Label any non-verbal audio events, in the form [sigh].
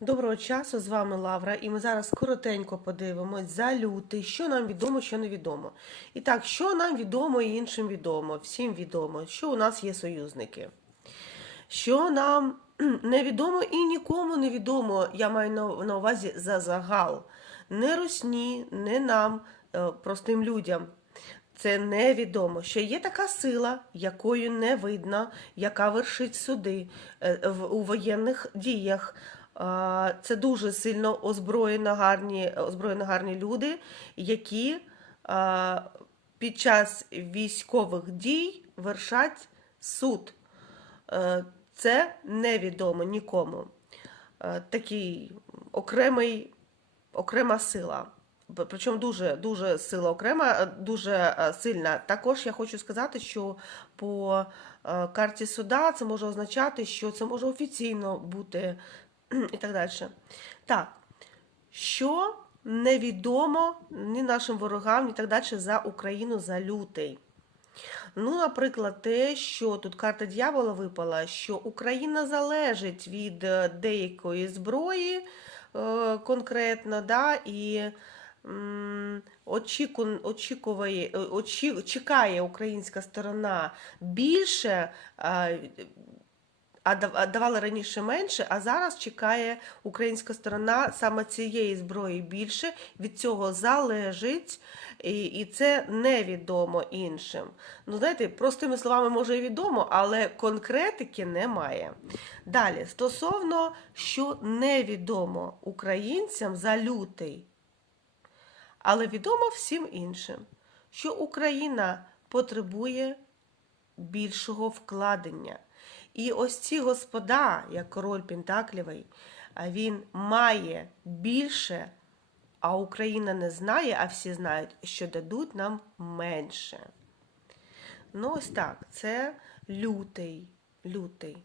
Доброго часу, з вами Лавра, і ми зараз коротенько подивимось за лютий, що нам відомо, що невідомо. І так, що нам відомо і іншим відомо, всім відомо, що у нас є союзники. Що нам [clears throat] невідомо і нікому не відомо, я маю на, увазі за загал. Не Росні, не нам, е, простим людям. Це невідомо. Що є така сила, якою не видно, яка вершить суди е, у воєнних діях. Це дуже сильно озброєно гарні, озброєно гарні люди, які під час військових дій вершать суд. Е, Це невідомо нікому. Е, Такий окремий, окрема сила. Причому дуже, дуже сила окрема, е, дуже сильна. Також я хочу сказати, що по карті суда це може означати, що це може офіційно бути [clears throat] і так далі. Так, що невідомо ні нашим ворогам, ні так далі за Україну за лютий. Ну, наприклад, те, що тут карта дьявола випала, що Україна залежить від е, деякої зброї е, конкретно, да, і м, очіку, очікуває, е, чекає українська сторона більше. А давали раніше менше, а зараз чекає українська сторона саме цієї зброї більше. Від цього залежить, і, і це невідомо іншим. Ну, знаєте, простими словами, може і відомо, але конкретики немає. Далі, стосовно, що невідомо українцям за лютий, але відомо всім іншим, що Україна потребує більшого вкладення. І ось ці господа, як король Пентаклівий, він має більше, а Україна не знає, а всі знають, що дадуть нам менше. Ну, ось так, це лютий, лютий.